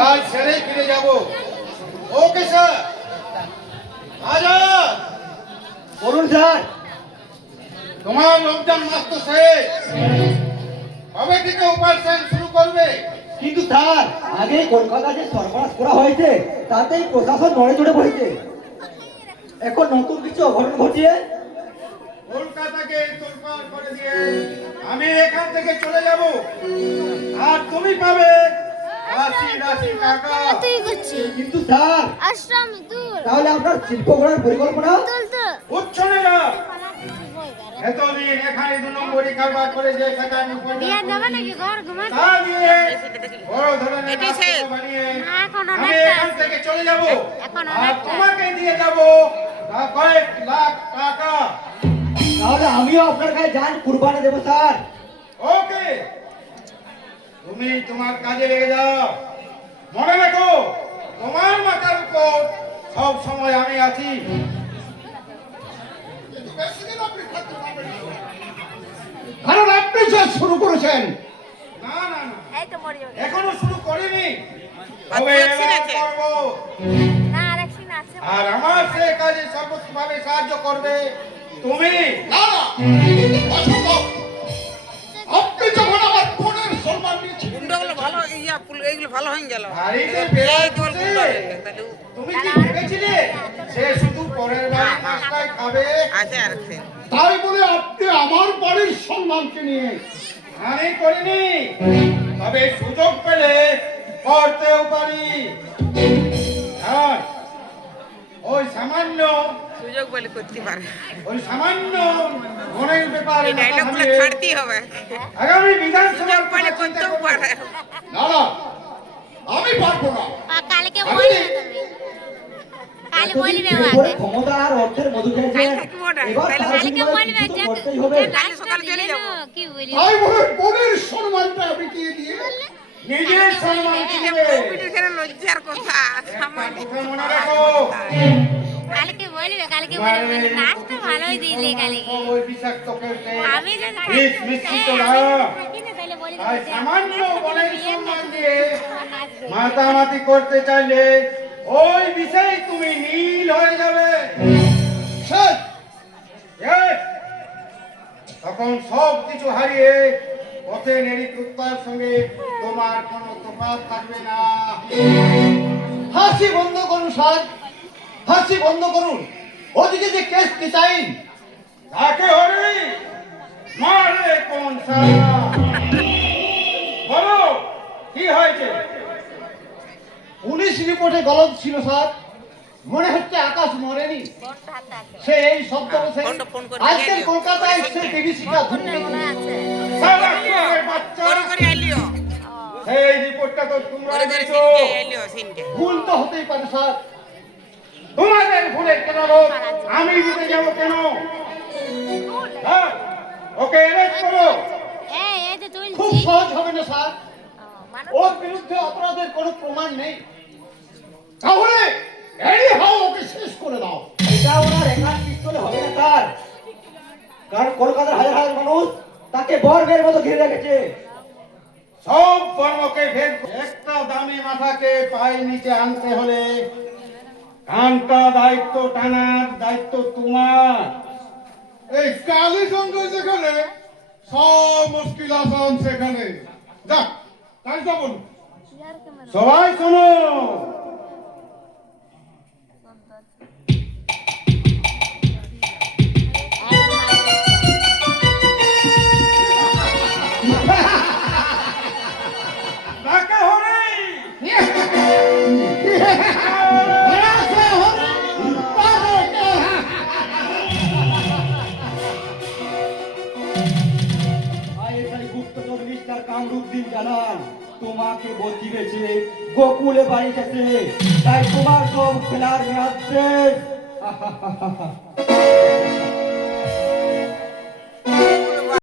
আজ সেরে ফিরে যাব। ওকে স্যার, আজা বলুন স্যার। তোমার রমজান মাস তো শেষ, কবে থেকে অপারেশন শুরু করবে? কিন্তু স্যার, আগে কলকাতা যে সরবরাহ করা হয়েছে তাতেই প্রশাসন নড়ে চড়ে বসেছে। এখন নতুন কিছু অঘটন ঘটিয়ে কলকাতাকে তোলপাড় করে দিয়ে আমি এখান থেকে চলে যাব, আর তুমি পাবে রাশি রাশি টাকা। তুই করছিস কিন্তু স্যার, আশ্রম দূর তাহলে আপনার শিল্প করার পরিকল্পনা? তুল তো বুঝছো না? এতদিন এখানে 2 নম্বরই কারবার করে যে টাকা আমি বিয়া দেবে নাকি ঘর ঘুমাতে? তা দিয়ে বড় ধরনের রাস্তা বানিয়ে না, এখন আমি অনেকটা এখান থেকে চলে যাব, এখন আর অনেকটা। তোমাকে দিয়ে যাব কয়েক লাখ টাকা। তাহলে আমিও আপনার কাছে যান কুরবানি দেবো স্যার। ওকে, তুমি তোমার কাজে লেগে যাও। মনে রাখো, তোমার মাথার উপর সব সময় আমি আছি। কারণ আপনি যা শুরু করেছেন, না না না, এই তো মরিও এখনো শুরু করিনি, তবে এবার করবো। না আরেকদিন আছে আর আমার সে কাজে সর্বতভাবে সাহায্য করবে তুমি। না না, অসম্ভব। আপনি যখন আমার বোনের সম্মান নিয়েছিলেন, গুন্ডাগুলো ভালো এইগুলো ভালো হয়ে গেল। বাড়িতে বেড়াই বসে তুমি কি ভেবেছিলে সে শুধু পরের বাড়ির মাছটাই খাবে? আছে আর আছে। তাই বলে আপনি আমার বাড়ির সম্মানকে নিয়ে আমি করিনি, তবে সুযোগ পেলে করতেও পারি। হ্যাঁ, ওই সামান্য করতে পারে। মনের ব্যাপারে এই ডায়লগগুলো ছাড়তেই হবে। আগামী বিধানসভা সুযোগ পেলে করতেও পারে। না না, আমি পারবো না। কালকে বলবে তুমি কাল বলবে এরপরে ওকে ক্ষমতা আর অর্থের মধু খেয়েছেন। কাল থাকিব না, এবার কাল সারা কালকে জীবন বলবে কিছু যে তো করতেই হবে। কাল সকালে চলে যাবো। কি বলি তাই বলে বোনের সম্মানটা বিকিয়ে দিয়ে নিজের সম্মান দিবে। কোভিডের এখানে লজ্জার কথা। সামান্য কথা মনে রাখো। কালকে বলবে নাচটা ভালোই দিলে কালকে ওই বিষাক্ত খেলতে আমি যদি মিস মিশ্রিত না। থাকি না তাহলে বলি তাই সামান্য মনের সম্মান দিয়ে মাতামাতি করতে চাইলে ওই বিষয়ে তুমি নীল হয়ে যাবে। শেষ। Yes! তখন সব কিছু হারিয়ে পথে নেড়ি কুত্তার সঙ্গে তোমার কোনো তফাৎ থাকবে না। হাসি বন্ধ করুন স্যার, হাসি বন্ধ করুন। ওদিকে যে কেস নিতাইন, তাকে হরি মারে কোন সারা। বলো কি হয়েছে? পুলিশ রিপোর্টে গলত ছিল স্যার। মনে হচ্ছে আকাশ মরেনি, সে এই শব্দ বসে ফোন করে আজকের নিয়ে কলকাতায় সে বিভীষিকা ধুমকে সারা চোরের বাচ্চা, করে করে আইলিও। সেই রিপোর্টটা তো তোমরা করে করে দিয়েছো। সিনকে আইলিও সিনকে। ভুল তো হতেই পারে স্যার। তোমাদের ভুলের কেন লোক আমি দিতে যাবো কেন? হ্যাঁ, ওকে অ্যারেস্ট করো। এই তো তুই খুব সহজ হবে না স্যার, ওর বিরুদ্ধে অপরাধের কোনো প্রমাণ নেই। তাহলে এই হাও ওকে শেষ করে দাও। এটা ওনার একার পিস্তলে হবে না স্যার, কারণ কলকাতার হাজার হাজার মানুষ তাকে বর্গের মতো ঘিরে রেখেছে। সব কর্মকে ভেদ করে একটা দামি মাথাকে পায়ের নিচে আনতে হলে কানটা দায়িত্ব টানার দায়িত্ব তোমার। এই কালী সঙ্গ যেখানে সব মুশকিল আসান সেখানে যা তাই যাবন। সবাই শোনো, তাকে হরি আইএসআই গুপ্তচর মিস্টার কামরুদ্দিন জানান তোমাকে বদলি বেছে গোকুলে বাড়ি গেছে, তাই তোমার সব খেলার মেয়াদ শেষ।